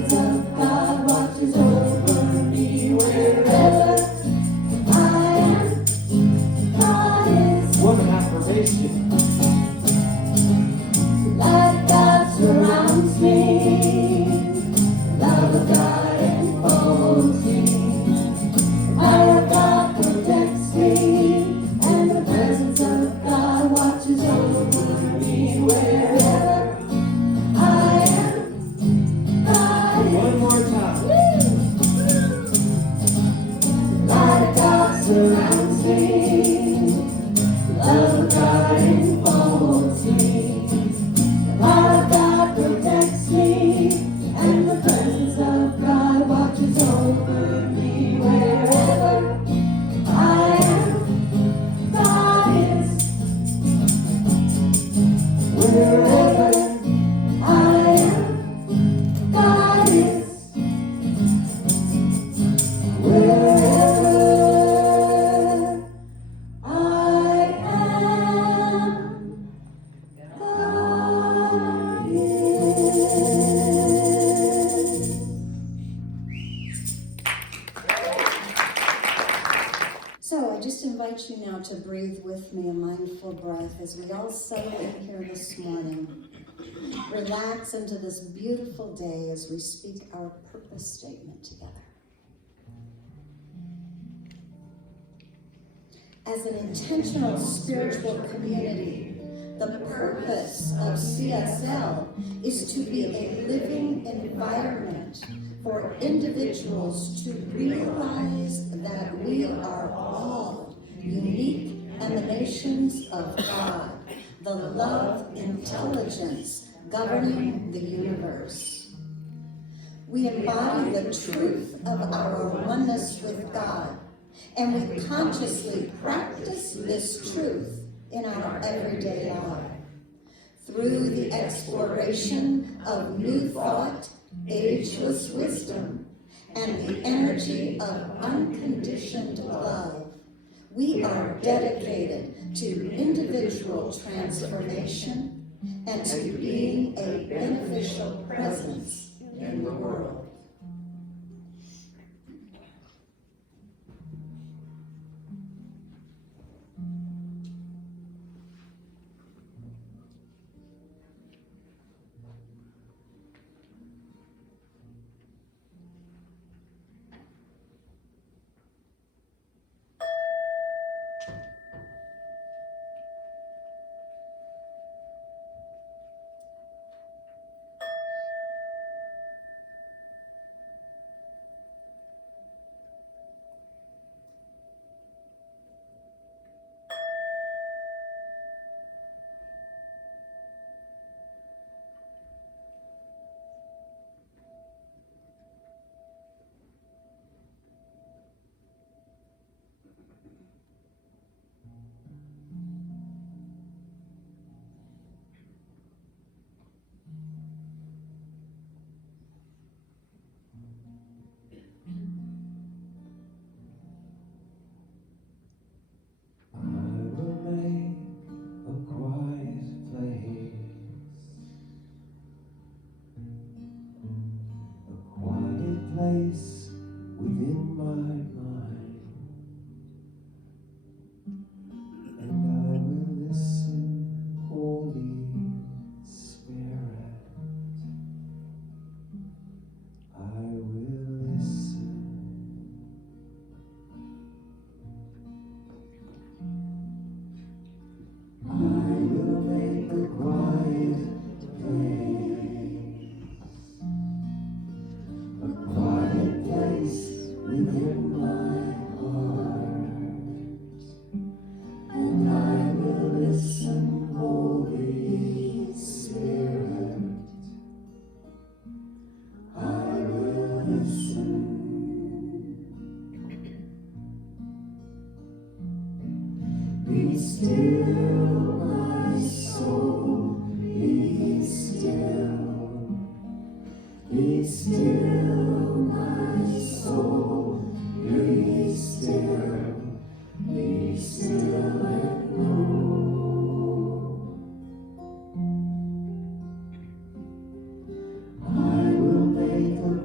presence of God watches over me wherever I am. God is. What an affirmation. The light of God surrounds me. The love of God enfolds me. The power of God protects me. And the presence of God watches over me wherever I am. God is. One more time. The light of God surrounds me. The love of God enfolds me. The power of God protects me. And the presence of God watches over me wherever I am. God is. Wherever I am, God is. Wherever I am, God is. So I just invite you now to breathe with me a mindful breath as we all settle in here this morning. Relax into this beautiful day as we speak our purpose statement together. As an intentional spiritual community, the purpose of CSL is to be a living environment for individuals to realize that we are all unique emanations of God, the love intelligence governing the universe. We embody the truth of our oneness with God, and we consciously practice this truth in our everyday life. Through the exploration of new thought, ageless wisdom, and the energy of unconditioned love, we are dedicated to individual transformation and to being a beneficial presence in the world. Place within my mind, and I will listen, Holy Spirit. I will listen. I will make a quiet place within my heart, and I will listen, Holy Spirit. I will listen. Be still, my soul, be still. Be still, my soul, be still. Be still and know. I will make a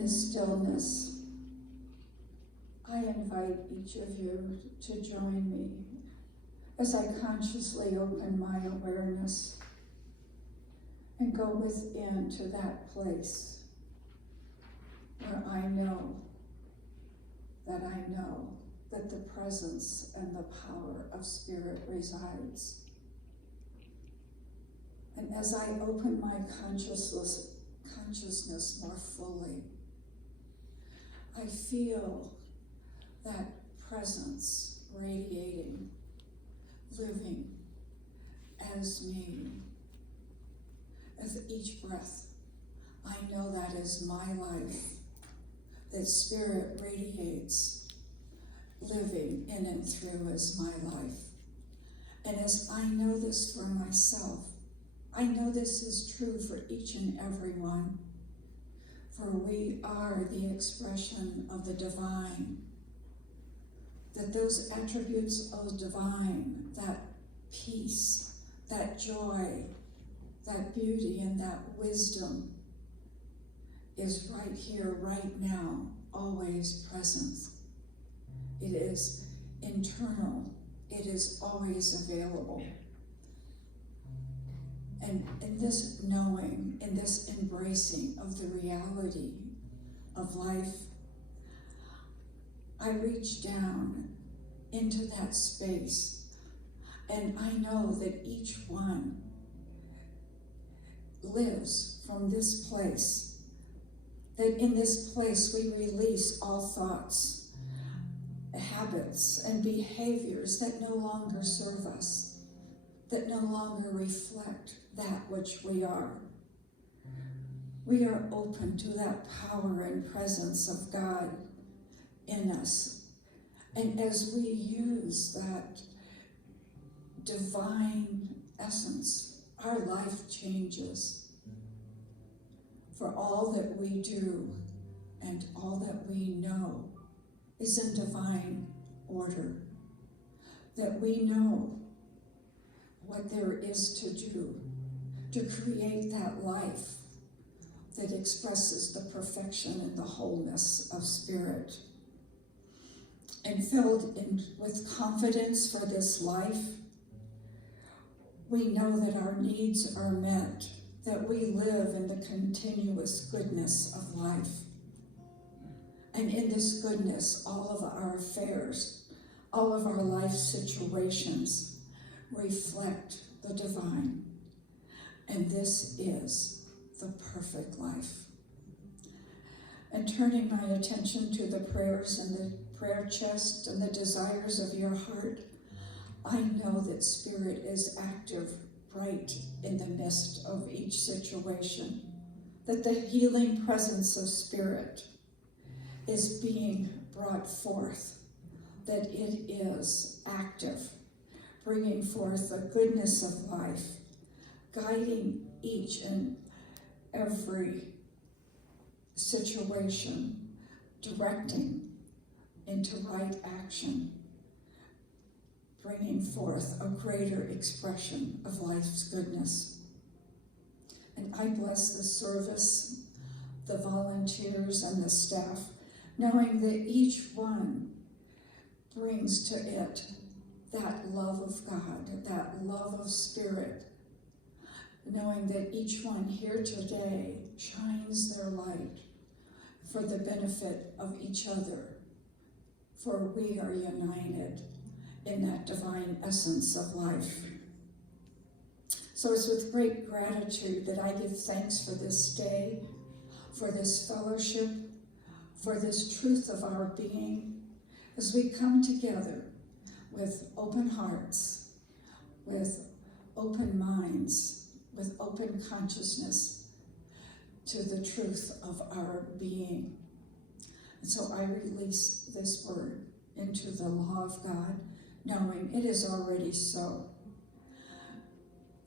this stillness, I invite each of you to join me as I consciously open my awareness and go within to that place where I know that the presence and the power of Spirit resides. And as I open my consciousness more fully, I feel that presence radiating, living as me. With each breath, I know that is my life, that Spirit radiates, living in and through as my life. And as I know this for myself, I know this is true for each and every one, for we are the expression of the divine, that those attributes of divine, that peace, that joy, that beauty, and that wisdom is right here, right now, always present. It is internal. It is always available. And in this knowing, in this embracing of the reality of life, I reach down into that space, and I know that each one lives from this place, that in this place we release all thoughts, habits, and behaviors that no longer serve us, that no longer reflect that which we are. We are open to that power and presence of God in us. And as we use that divine essence, our life changes. For all that we do and all that we know is in divine order. That we know what there is to do to create that life that expresses the perfection and the wholeness of Spirit. And filled with confidence for this life, we know that our needs are met, that we live in the continuous goodness of life. And in this goodness, all of our affairs, all of our life situations reflect the divine. And this is the perfect life. And turning my attention to the prayers and the prayer chest and the desires of your heart, I know that Spirit is active right in the midst of each situation, that the healing presence of Spirit is being brought forth, that it is active, bringing forth the goodness of life, guiding each and every situation, directing into right action, bringing forth a greater expression of life's goodness. And I bless the service, the volunteers, and the staff, knowing that each one brings to it that love of God, that love of Spirit, knowing that each one here today shines their light for the benefit of each other, for we are united in that divine essence of life. So it's with great gratitude that I give thanks for this day, for this fellowship, for this truth of our being, as we come together with open hearts, with open minds, with open consciousness to the truth of our being. And so I release this word into the law of God, knowing it is already so,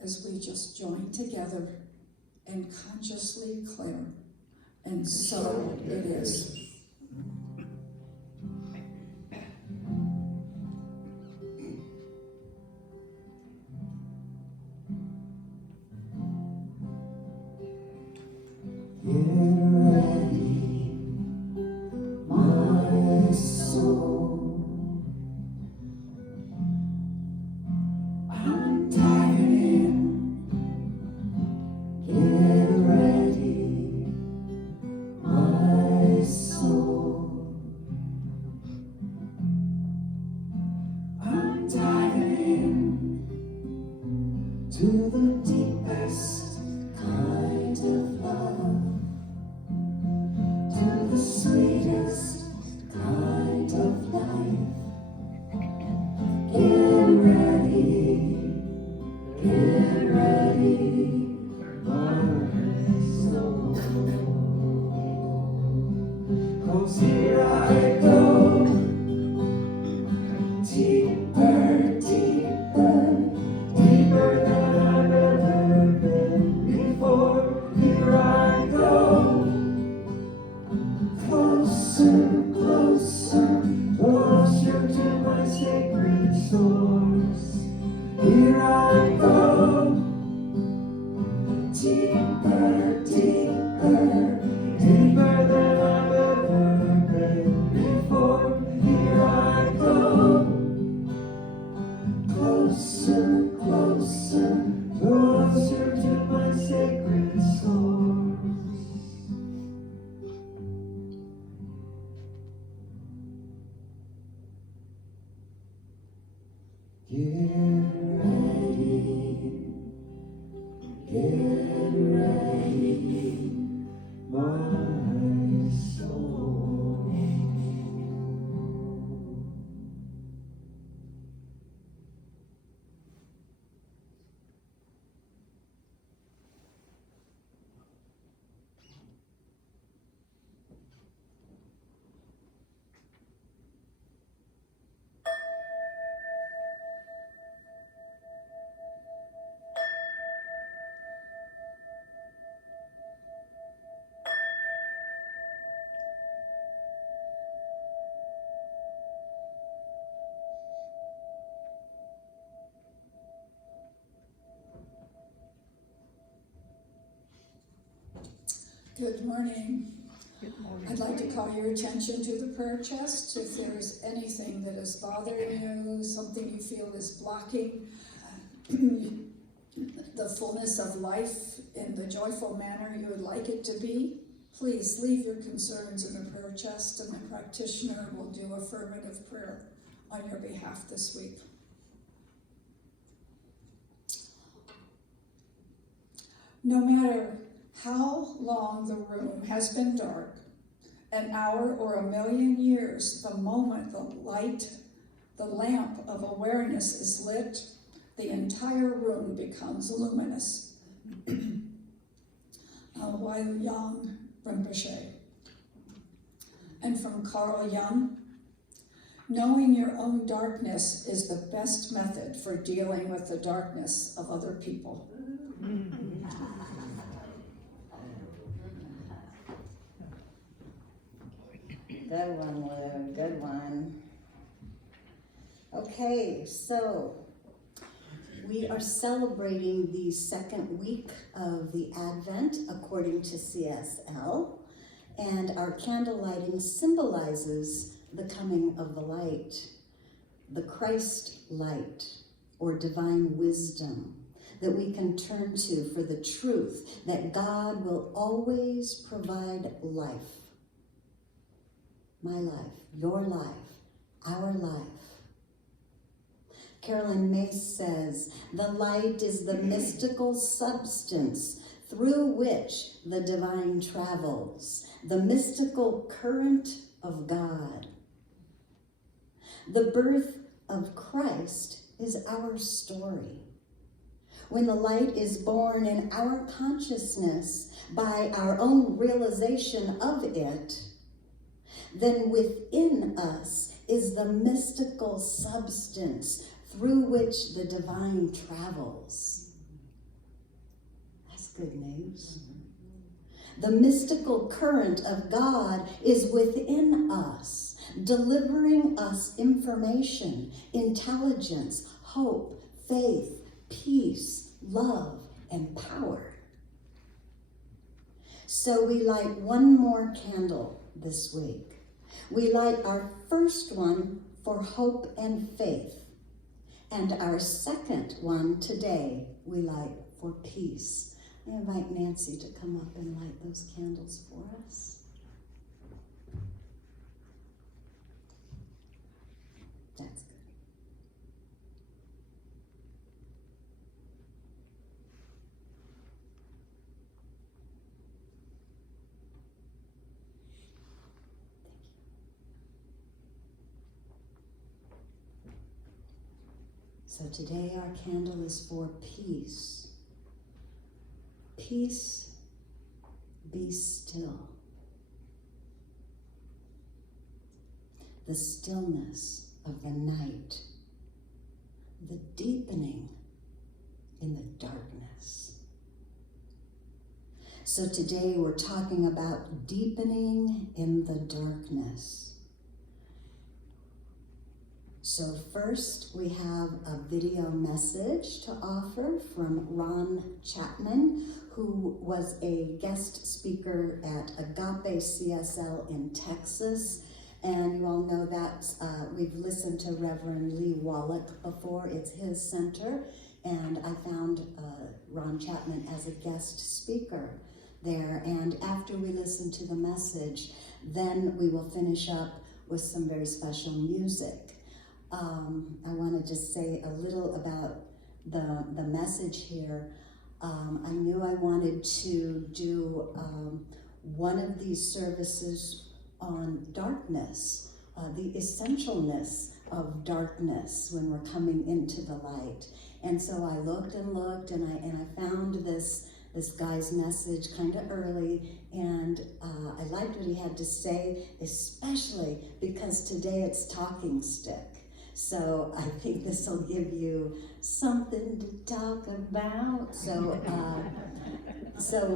as we just join together and consciously declare, and so it is. Get ready to the deepest kind of love, to the sweetest kind of life. Get ready, my soul. 'Cause here I go, deeper, deeper, deeper than I've ever been before. Here I go, closer, closer, closer to my sacred source. Here I go, deeper, deeper, deeper than I've ever been before. Here I go, closer, closer, closer to my sacred source. Get ready, my soul. Good morning. I'd like to call your attention to the prayer chest. If there is anything that is bothering you, something you feel is blocking the fullness of life in the joyful manner you would like it to be, please leave your concerns in the prayer chest, and the practitioner will do affirmative prayer on your behalf this week. No matter how long the room has been dark, an hour or 1,000,000 years, the moment the lamp of awareness is lit, the entire room becomes luminous. Wai Yang Rinpoche. And from Carl Jung, knowing your own darkness is the best method for dealing with the darkness of other people. Good one, Lou. Good one. Okay, so we are celebrating the second week of the Advent according to CSL, and our candle lighting symbolizes the coming of the light, the Christ light, or divine wisdom that we can turn to for the truth that God will always provide life. My life, your life, our life. Carolyn Mace says, the light is the mystical substance through which the divine travels, the mystical current of God. The birth of Christ is our story. When the light is born in our consciousness by our own realization of it, then within us is the mystical substance through which the divine travels. That's good news. The mystical current of God is within us, delivering us information, intelligence, hope, faith, peace, love, and power. So we light one more candle this week. We light our first one for hope and faith, and our second one today we light for peace. I invite Nancy to come up and light those candles for us. That's good. So today our candle is for peace. Peace, be still. The stillness of the night, the deepening in the darkness. So today we're talking about deepening in the darkness. So first we have a video message to offer from Ron Chapman, who was a guest speaker at Agape CSL in Texas. And you all know that we've listened to Reverend Lee Wallach before. It's his center. And I found Ron Chapman as a guest speaker there. And after we listen to the message, then we will finish up with some very special music. I want to just say a little about the message here. I knew I wanted to do one of these services on darkness, the essentialness of darkness when we're coming into the light. And so I looked and looked, and I found this guy's message kind of early, and I liked what he had to say, especially because today it's talking stick. So I think this will give you something to talk about. So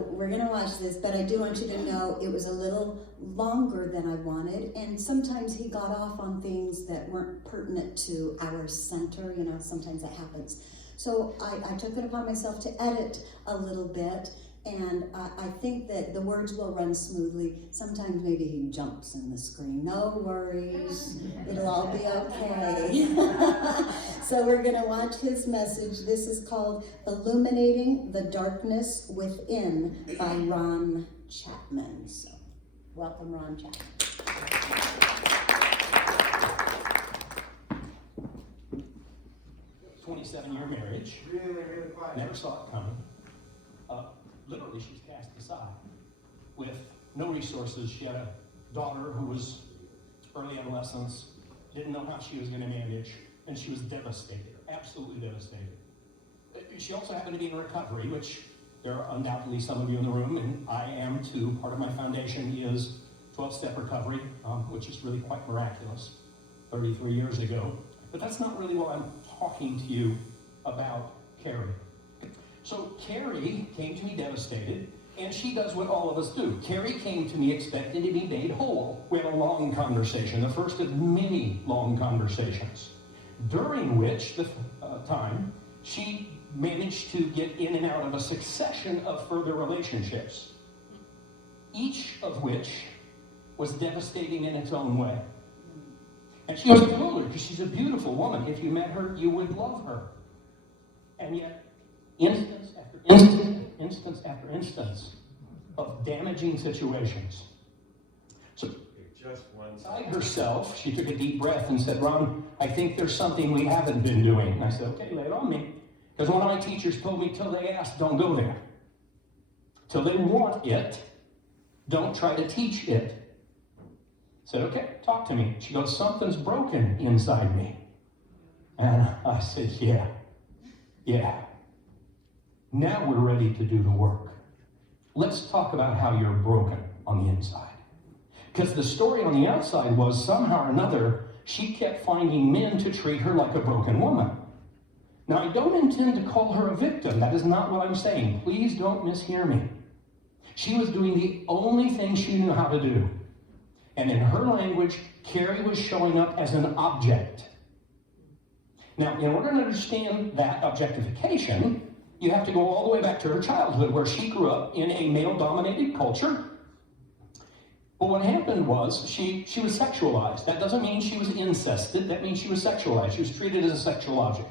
we're gonna watch this, but I do want you to know it was a little longer than I wanted, and sometimes he got off on things that weren't pertinent to our center. You know, sometimes that happens. So I took it upon myself to edit a little bit, and I think that the words will run smoothly. Sometimes maybe he jumps in the screen. No worries, it'll all be okay. So we're gonna watch his message. This is called Illuminating the Darkness Within by Ron Chapman. So welcome, Ron Chapman. 27-year marriage. Really quiet. Never saw it coming. Literally, she's cast aside with no resources. She had a daughter who was early adolescence, didn't know how she was going to manage, and she was devastated, absolutely devastated. She also happened to be in recovery, which there are undoubtedly some of you in the room, and I am too. Part of my foundation is 12-step recovery, which is really quite miraculous, 33 years ago. But that's not really what I'm talking to you about Carrie. So Carrie came to me devastated, and she does what all of us do. Carrie came to me expecting to be made whole. We had a long conversation, the first of many long conversations, during which time she managed to get in and out of a succession of further relationships, each of which was devastating in its own way. And she was older because she's a beautiful woman. If you met her, you would love her. And yet, instance after instance after instance of damaging situations. So, Just one inside herself, she took a deep breath and said, Ron, I think there's something we haven't been doing. And I said, okay, lay it on me. Because one of my teachers told me, till they ask, don't go there. Till they want it, don't try to teach it. I said, okay, talk to me. She goes, something's broken inside me. And I said, yeah. Now we're ready to do the work. Let's talk about how you're broken on the inside. Because the story on the outside was somehow or another, she kept finding men to treat her like a broken woman. Now, I don't intend to call her a victim. That is not what I'm saying. Please don't mishear me. She was doing the only thing she knew how to do. And in her language, Carrie was showing up as an object. Now, in order to understand that objectification, you have to go all the way back to her childhood, where she grew up in a male-dominated culture. But what happened was she was sexualized. That doesn't mean she was incested. That means she was sexualized. She was treated as a sexual object.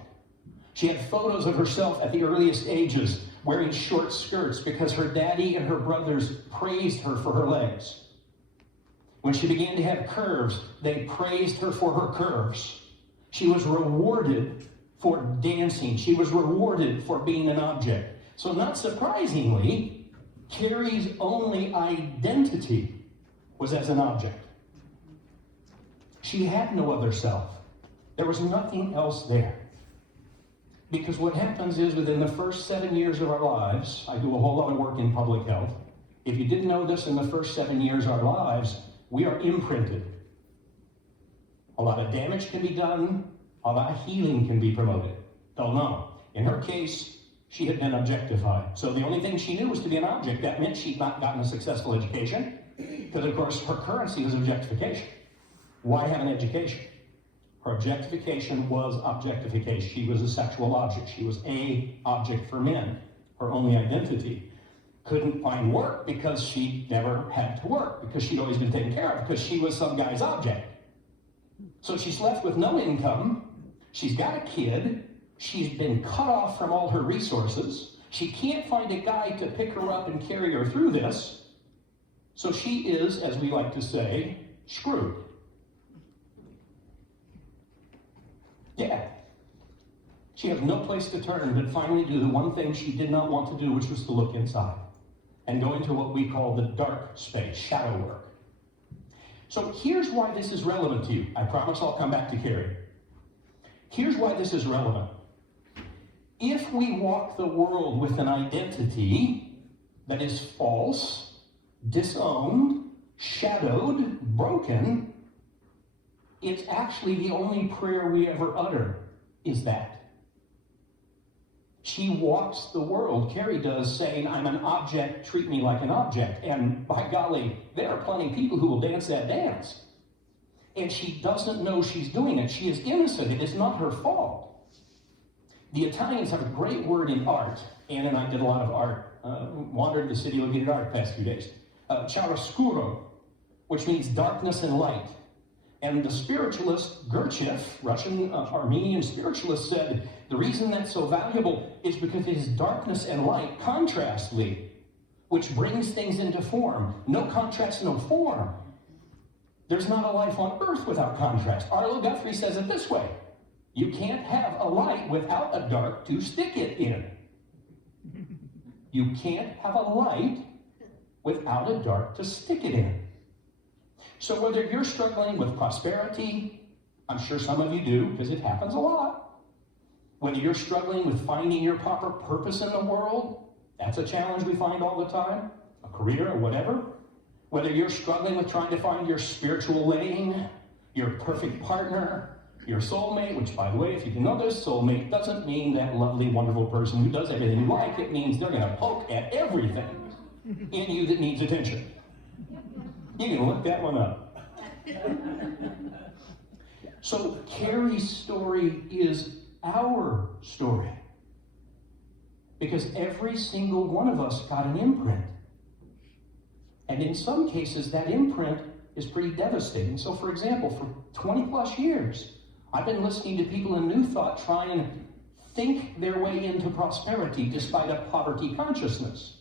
She had photos of herself at the earliest ages wearing short skirts because her daddy and her brothers praised her for her legs. When she began to have curves, they praised her for her curves. She was rewarded for dancing. She was rewarded for being an object. So not surprisingly, Carrie's only identity was as an object. She had no other self. There was nothing else there. Because what happens is within the first 7 years of our lives, I do a whole lot of work in public health. If you didn't know this, in the first 7 years of our lives, we are imprinted. A lot of damage can be done, a lot of healing can be promoted. Don't know. In her case, she had been objectified. So the only thing she knew was to be an object. That meant she'd not gotten a successful education, because of course her currency was objectification. Why have an education? Her objectification was objectification. She was a sexual object. She was a object for men, her only identity. Couldn't find work because she never had to work, because she'd always been taken care of, because she was some guy's object. So she's left with no income. She's got a kid. She's been cut off from all her resources. She can't find a guy to pick her up and carry her through this. So she is, as we like to say, screwed. Yeah. She has no place to turn but finally do the one thing she did not want to do, which was to look inside and go into what we call the dark space, shadow work. So here's why this is relevant to you. I promise I'll come back to Carrie. Here's why this is relevant. If we walk the world with an identity that is false, disowned, shadowed, broken, it's actually the only prayer we ever utter is that. She walks the world, Carrie does, saying, I'm an object, treat me like an object. And by golly, there are plenty of people who will dance that dance. And she doesn't know she's doing it. She is innocent. It is not her fault. The Italians have a great word in art. Ann and I did a lot of art. Wandered the city looking at art the past few days. Chiaroscuro, which means darkness and light. And the spiritualist Gurdjieff, Russian Armenian spiritualist, said the reason that's so valuable is because it is darkness and light, contrastly, which brings things into form. No contrast, no form. There's not a life on earth without contrast. Arlo Guthrie says it this way: you can't have a light without a dark to stick it in. You can't have a light without a dark to stick it in. So whether you're struggling with prosperity, I'm sure some of you do, because it happens a lot. Whether you're struggling with finding your proper purpose in the world, that's a challenge we find all the time, a career or whatever. Whether you're struggling with trying to find your spiritual lane, your perfect partner, your soulmate, which, by the way, if you didn't know this, soulmate doesn't mean that lovely, wonderful person who does everything you like. It means they're going to poke at everything in you that needs attention. You can look that one up. So Carrie's story is our story, because every single one of us got an imprint. And in some cases, that imprint is pretty devastating. So for example, for 20 plus years, I've been listening to people in New Thought try and think their way into prosperity despite a poverty consciousness.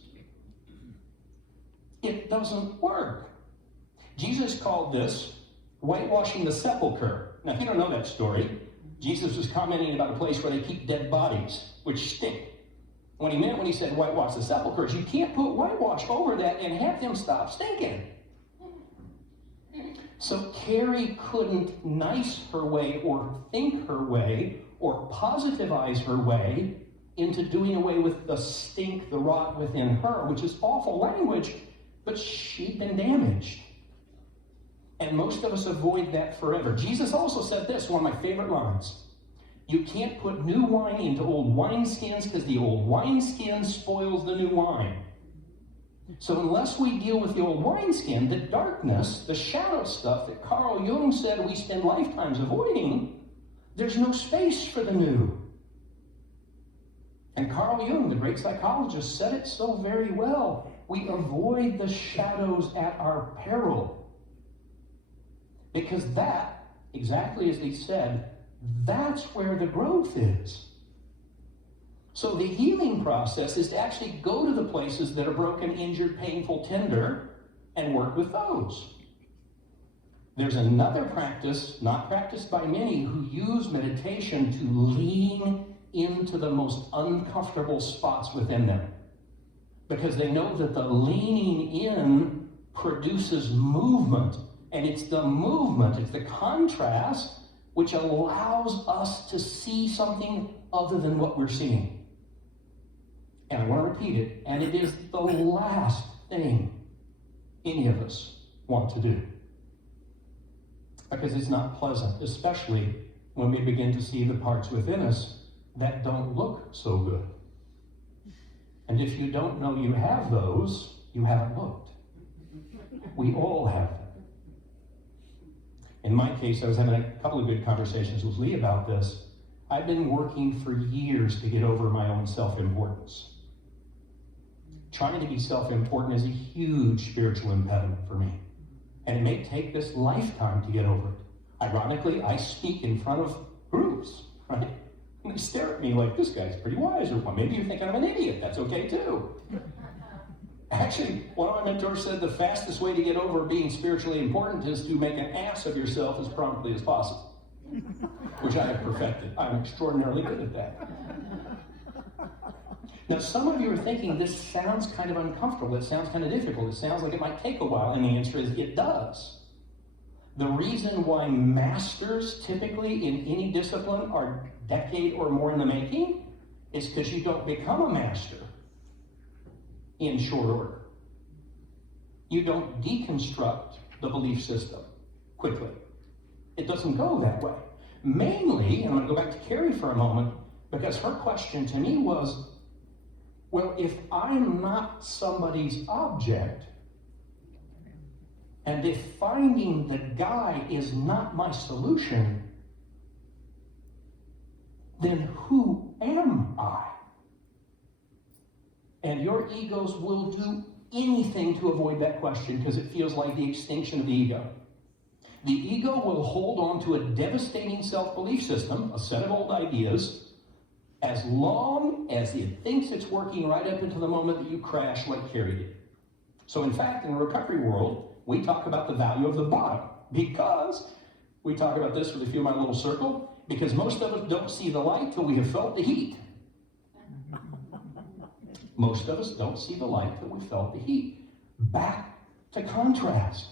It doesn't work. Jesus called this whitewashing the sepulcher. Now, if you don't know that story, Jesus was commenting about a place where they keep dead bodies, which stink. What he meant when he said whitewash the sepulcher is you can't put whitewash over that and have them stop stinking. So Carrie couldn't nice her way or think her way or positivize her way into doing away with the stink, the rot within her, which is awful language, but she'd been damaged. And most of us avoid that forever. Jesus also said this, one of my favorite lines. You can't put new wine into old wineskins because the old wineskin spoils the new wine. So unless we deal with the old wineskin, the darkness, the shadow stuff that Carl Jung said we spend lifetimes avoiding, there's no space for the new. And Carl Jung, the great psychologist, said it so very well. We avoid the shadows at our peril. Because that, exactly as he said, that's where the growth is. So the healing process is to actually go to the places that are broken, injured, painful, tender, and work with those. There's another practice, not practiced by many, who use meditation to lean into the most uncomfortable spots within them. Because they know that the leaning in produces movement. And it's the movement, it's the contrast which allows us to see something other than what we're seeing. And I want to repeat it, and it is the last thing any of us want to do. Because it's not pleasant, especially when we begin to see the parts within us that don't look so good. And if you don't know you have those, you haven't looked. We all have them. In my case, I was having a couple of good conversations with Lee about this. I've been working for years to get over my own self-importance. Trying to be self-important is a huge spiritual impediment for me. And it may take this lifetime to get over it. Ironically, I speak in front of groups, right? And they stare at me like, this guy's pretty wise, or well, maybe you think I'm an idiot. That's okay too. Actually, one of my mentors said the fastest way to get over being spiritually important is to make an ass of yourself as promptly as possible, which I have perfected. I'm extraordinarily good at that. Now, some of you are thinking this sounds kind of uncomfortable. It sounds kind of difficult. It sounds like it might take a while. And the answer is it does. The reason why masters typically in any discipline are a decade or more in the making is because you don't become a master in short order. You don't deconstruct the belief system quickly. It doesn't go that way. Mainly, and I'm going to go back to Carrie for a moment, because her question to me was, well, if I'm not somebody's object, and if finding the guy is not my solution, then who am I? And your egos will do anything to avoid that question because it feels like the extinction of the ego. The ego will hold on to a devastating self-belief system, a set of old ideas, as long as it thinks it's working right up until the moment that you crash like Carrie did. So in fact, in the recovery world, we talk about the value of the bottom because we talk about this with a few in my little circle, because most of us don't see the light till we have felt the heat. Most of us don't see the light till we felt the heat. Back to contrast.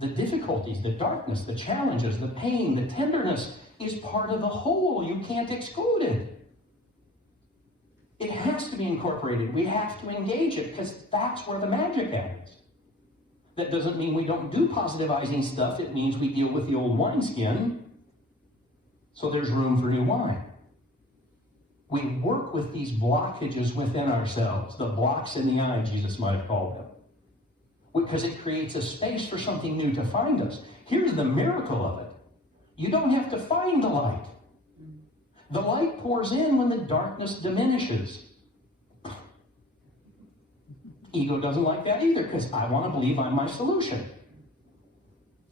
The difficulties, the darkness, the challenges, the pain, the tenderness is part of the whole. You can't exclude it. It has to be incorporated. We have to engage it because that's where the magic happens. That doesn't mean we don't do positivizing stuff. It means we deal with the old wineskin so there's room for new wine. We work with these blockages within ourselves, the blocks in the eye, Jesus might have called them, because it creates a space for something new to find us. Here's the miracle of it. You don't have to find the light. The light pours in when the darkness diminishes. Ego doesn't like that either because I want to believe I'm my solution.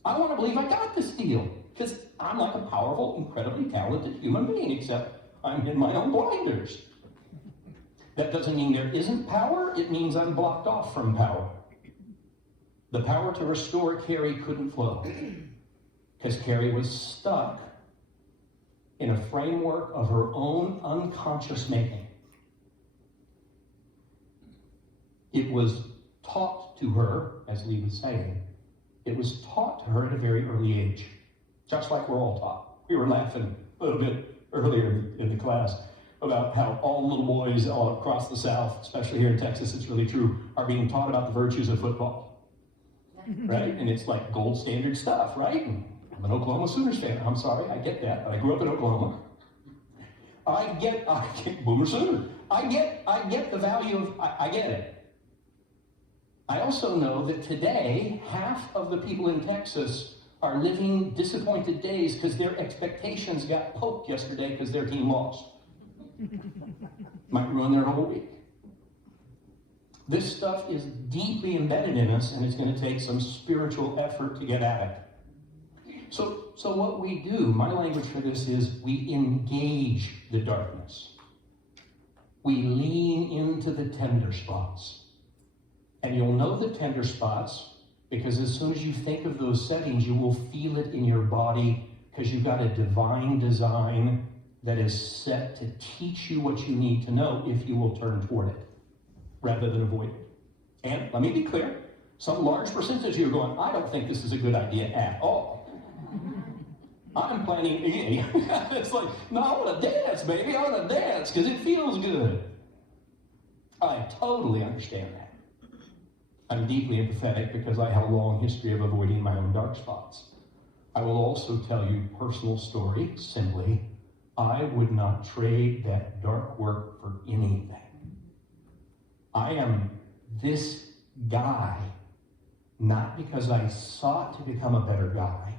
I want to believe I got this deal because I'm like a powerful, incredibly talented human being, except I'm in my own blinders. That doesn't mean there isn't power. It means I'm blocked off from power. The power to restore Carrie couldn't flow because Carrie was stuck in a framework of her own unconscious making. It was taught to her, as Lee was saying, it was taught to her at a very early age, just like we're all taught. We were laughing a little bit earlier in the class about how all little boys all across the South, especially here in Texas, it's really true, are being taught about the virtues of football, right? And it's like gold standard stuff, right? And I'm an Oklahoma Sooners fan. I'm sorry, I get that, but I grew up in Oklahoma. I get Boomer Sooner. I get the value of, I get it. I also know that today, half of the people in Texas are living disappointed days because their expectations got poked yesterday because their team lost. Might ruin their whole week. This stuff is deeply embedded in us, and it's going to take some spiritual effort to get at it. So what we do, my language for this is we engage the darkness. We lean into the tender spots. And you'll know the tender spots because as soon as you think of those settings, you will feel it in your body because you've got a divine design that is set to teach you what you need to know if you will turn toward it rather than avoid it. And let me be clear, some large percentage of you are going, I don't think this is a good idea at all. I'm planning, it's like, no, I want to dance, baby. I want to dance because it feels good. I totally understand that. I'm deeply empathetic because I have a long history of avoiding my own dark spots. I will also tell you a personal story, simply. I would not trade that dark work for anything. I am this guy, not because I sought to become a better guy,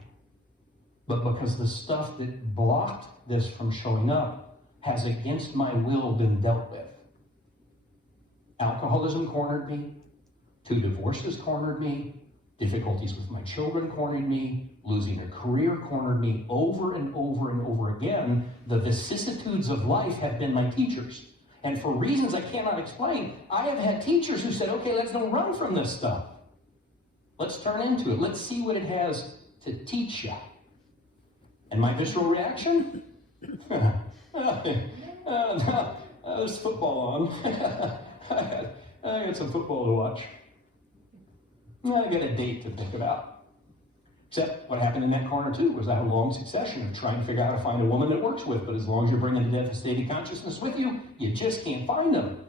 but because the stuff that blocked this from showing up has against my will been dealt with. Alcoholism cornered me, 2 divorces cornered me, difficulties with my children cornered me, losing a career cornered me over and over and over again. The vicissitudes of life have been my teachers. And for reasons I cannot explain, I have had teachers who said, okay, let's don't run from this stuff. Let's turn into it. Let's see what it has to teach you. And my visceral reaction? There's football on. I got some football to watch. I got a date to think about. Except what happened in that corner too was I had a long succession of trying to figure out how to find a woman that works with, but as long as you're bringing the devastating consciousness with you, you just can't find them.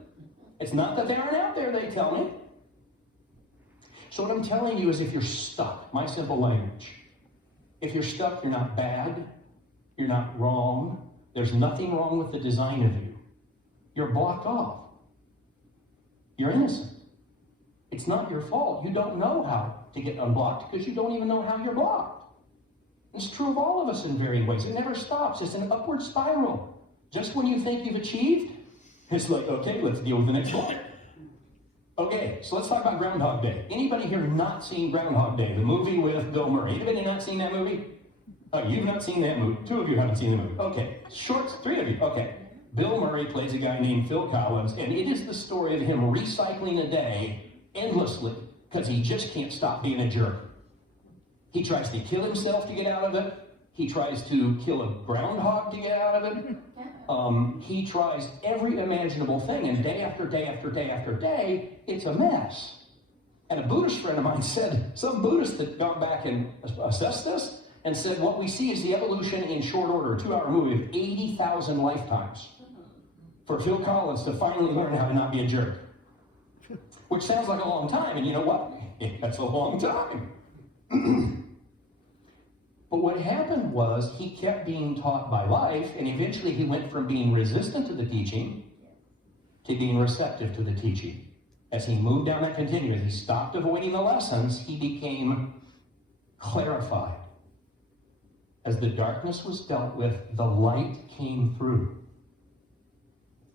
It's not that they aren't out there, they tell me. So what I'm telling you is if you're stuck, my simple language, if you're stuck, you're not bad, you're not wrong, there's nothing wrong with the design of you. You're blocked off. You're innocent. It's not your fault. You don't know how to get unblocked because you don't even know how you're blocked. It's true of all of us in varying ways. It never stops. It's an upward spiral. Just when you think you've achieved, it's like, okay, let's deal with the next block. Okay, so let's talk about Groundhog Day. Anybody here not seen Groundhog Day, the movie with Bill Murray? Anybody not seen that movie? Oh, you've not seen that movie. 2 of you haven't seen the movie. Okay, short, 3 of you. Okay. Bill Murray plays a guy named Phil Collins, and it is the story of him recycling a day endlessly because he just can't stop being a jerk. He tries to kill himself to get out of it. He tries to kill a groundhog to get out of it. He tries every imaginable thing, and day after day after day after day, it's a mess. And a Buddhist friend of mine said, some Buddhist had gone back and assessed this, and said what we see is the evolution in short order, a 2-hour movie of 80,000 lifetimes for Phil Collins to finally learn how to not be a jerk. Which sounds like a long time, and you know what? That's a long time. But what happened was he kept being taught by life, and eventually he went from being resistant to the teaching to being receptive to the teaching. As he moved down that continuum, as he stopped avoiding the lessons, he became clarified. As the darkness was dealt with, the light came through.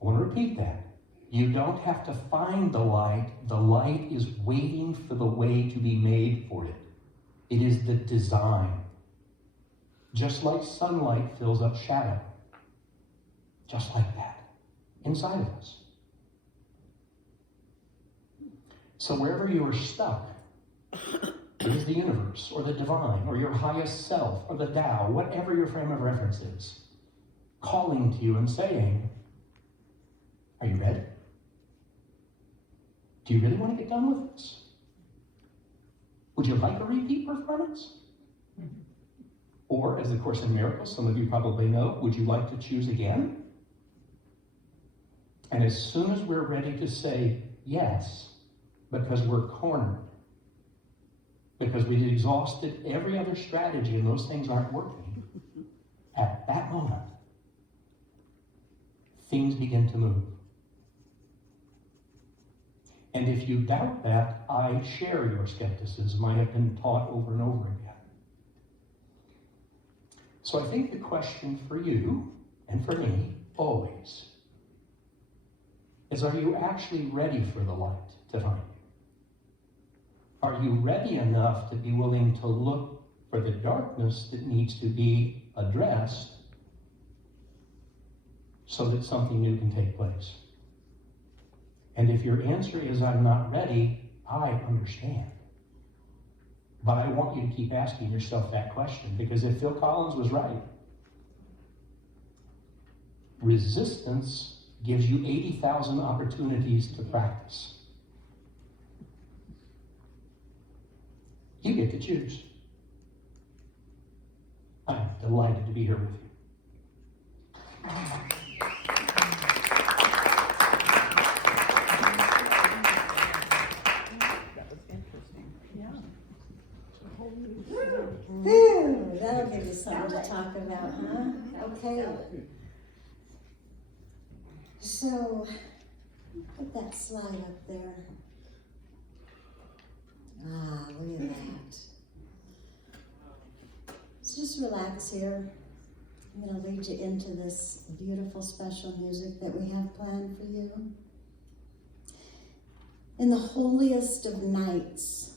I want to repeat that. You don't have to find the light. The light is waiting for the way to be made for it. It is the design. Just like sunlight fills up shadow. Just like that. Inside of us. So wherever you are stuck, it is the universe, or the divine, or your highest self, or the Tao, whatever your frame of reference is, calling to you and saying, are you ready? Do you really want to get done with this? Would you like a repeat performance? Or, as the Course in Miracles, some of you probably know, would you like to choose again? And as soon as we're ready to say yes, because we're cornered, because we've exhausted every other strategy and those things aren't working, at that moment, things begin to move. And if you doubt that, I share your skepticism. I have been taught over and over again. So I think the question for you, and for me, always, is are you actually ready for the light to find you? Are you ready enough to be willing to look for the darkness that needs to be addressed so that something new can take place? And if your answer is, I'm not ready, I understand. But I want you to keep asking yourself that question, because if Phil Collins was right, resistance gives you 80,000 opportunities to practice. You get to choose. I'm delighted to be here with you. Whew, that'll give you something to talk about, huh? Okay. So, put that slide up there. Ah, look at that. So just relax here. I'm going to lead you into this beautiful special music that we have planned for you. In the holiest of nights,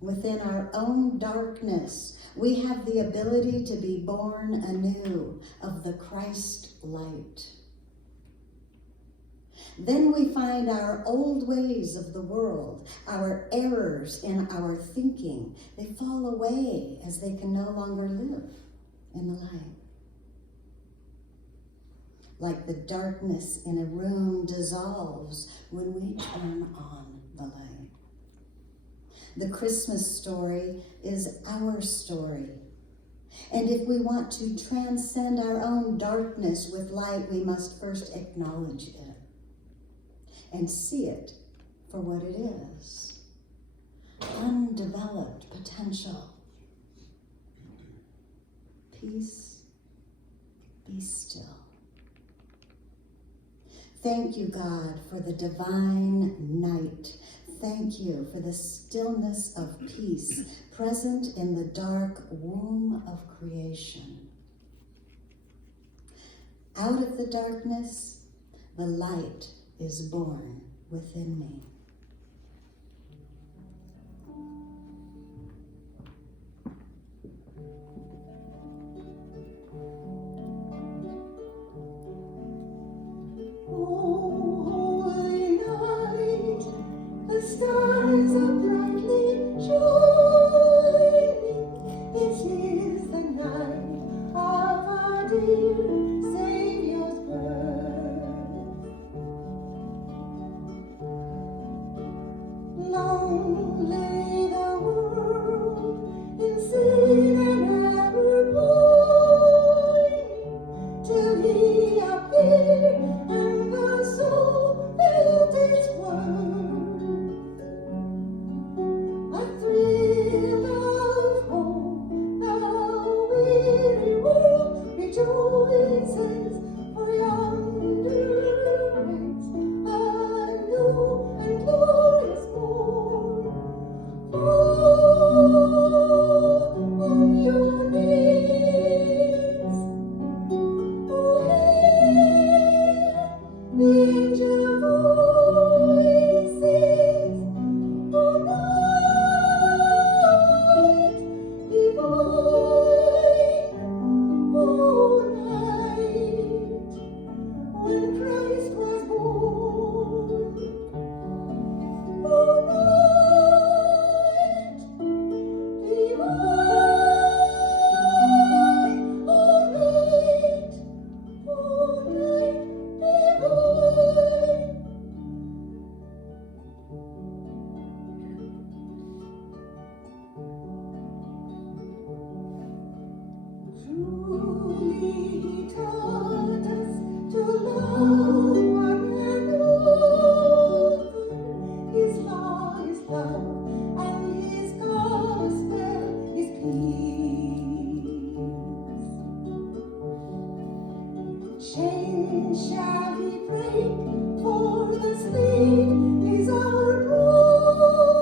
within our own darkness, we have the ability to be born anew of the Christ light. Then we find our old ways of the world, our errors in our thinking. They fall away as they can no longer live in the light. Like the darkness in a room dissolves when we turn on the light. The Christmas story is our story. And if we want to transcend our own darkness with light, we must first acknowledge it and see it for what it is. Undeveloped potential. Peace, be still. Thank you, God, for the divine night. Thank you for the stillness of peace present in the dark womb of creation. Out of the darkness, the light is born within me. Oh, holy night, the stars are brightly shining. This is the night of our dear Savior's birth. Long lay the world in sin and ever pining, till He appeared and the soul felt its worth. A thrill of hope, the weary world rejoices, for yonder waits a new and glorious morn. Fall on your knees, oh, hear the angel voices, oh, night divine, oh, night when Christ was born, oh, night divine, oh, night divine. Truly He taught us to love one another. His law is love, and His gospel is peace. Chains shall He break, for the slave is our brother,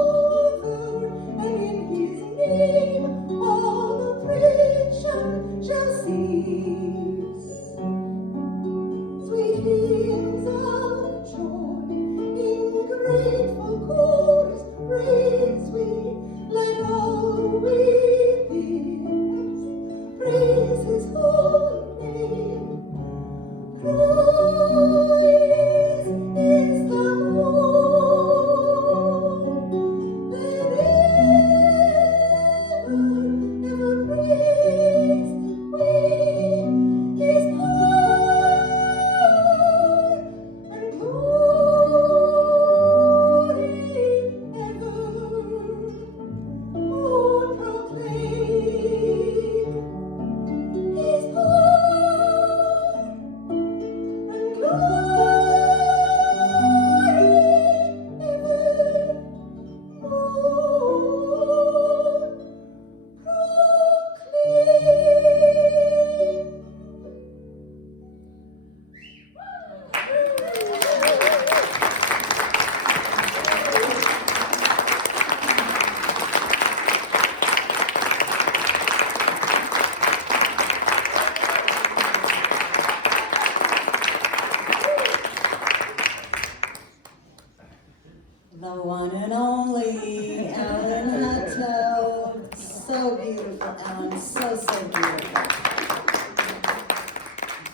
and in His name all oppression shall cease. Sweet hymns of joy in grateful chorus raise we, let all within us praise His holy name. Christ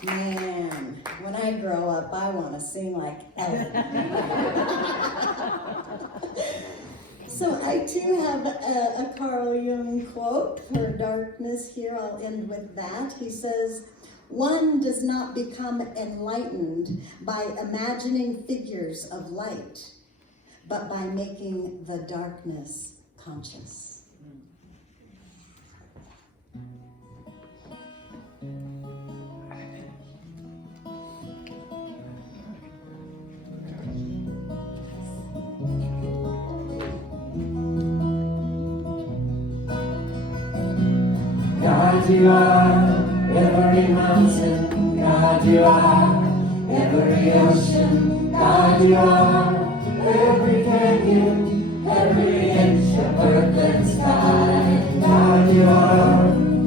Man, when I grow up, I want to sing like Ellen. So I too have a Carl Jung quote for darkness here. I'll end with that. He says, "One does not become enlightened by imagining figures of light, but by making the darkness conscious." God, you are every mountain. God, you are every ocean. God, you are every canyon, every inch of earth and sky. God, you are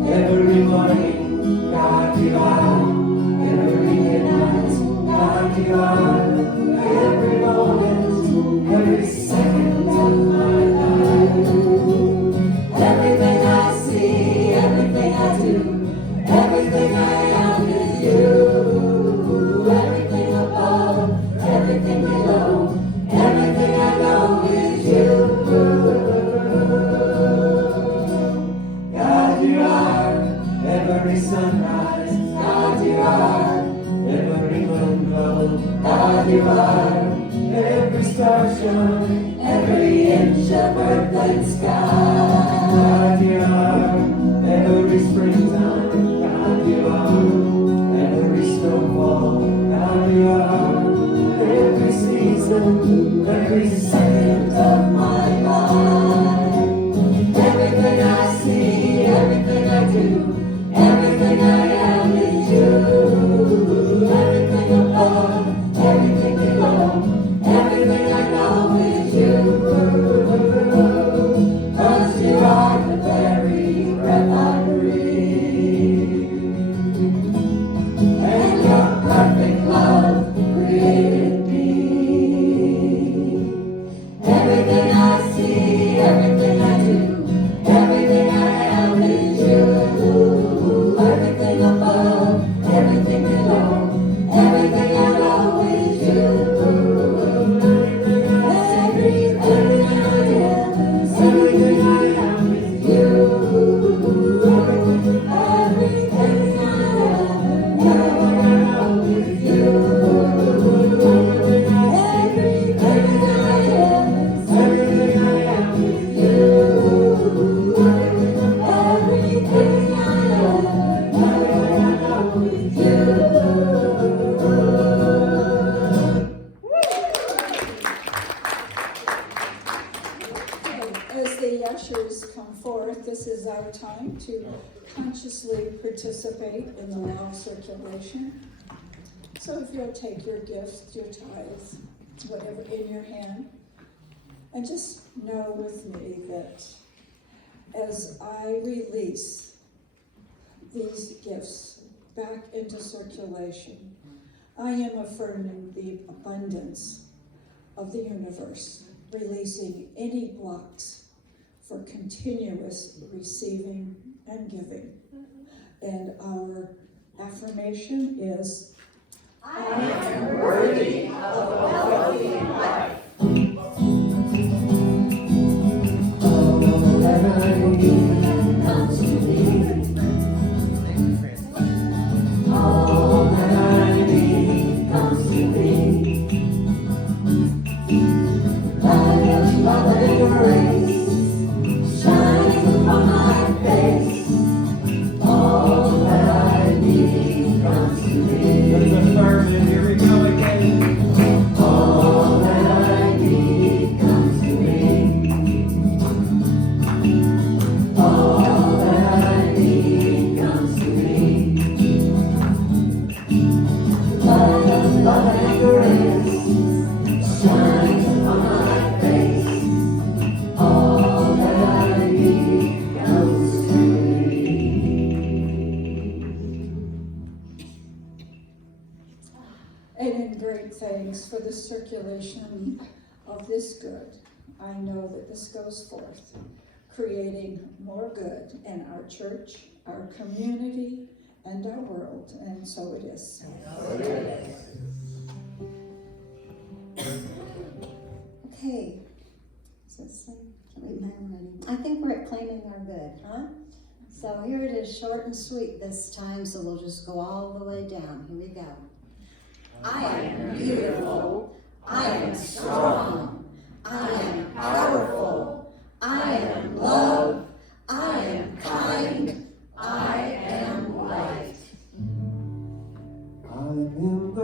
every morning. God, you are every midnight. God, you are every moment, every second of my life. Everything I see, everything I do, everything I am is you. Everything above, everything below, everything I know is you. God, you are every sunrise. God, you are every moonglow. God, you are every star shine, every inch of earth and sky. God, you are every springtime. God, you are every snowfall. God, you are every season, every second of my life. Everything I see, everything I do, everything I am is you. Everything above, everything below, everything I know is you. 'Cause you are the very breath I breathe. And your perfect love created me. Everything I see, everything I do, everything I am is you. Everything above, everything below, everything I know is you. Everything I am, everything I am is you. Everything I am, everything I know is you. Everything I see, everything I am, everything I am is you. Everything I am, everything I know is you. As the ushers come forth, this is our time to consciously participate in the now circulation. So if you'll take your gifts, your tithes, whatever in your hand, and just know with me that as I release these gifts back into circulation, I am affirming the abundance of the universe, releasing any blocks for continuous receiving and giving. And our affirmation is, I am worthy of a wealthy life. All that I need comes to me. All that I need comes to me. Light of love and grace shines upon my face. All that I need comes to me. Let's affirm it. Here we go again. All that I need comes to me. All that I need comes to me. Light of love and grace shines upon my face. All that I need comes to me. and in great thanks for the circulation of this good, I know that this goes forth, creating more good in our church, our community, and our world, and so it is. Okay. I think we're at claiming our good, huh? So here it is, short and sweet this time, so we'll just go all the way down. Here we go. I am beautiful. I am strong. I am powerful. I am love. I am kind. I am light. I'm in the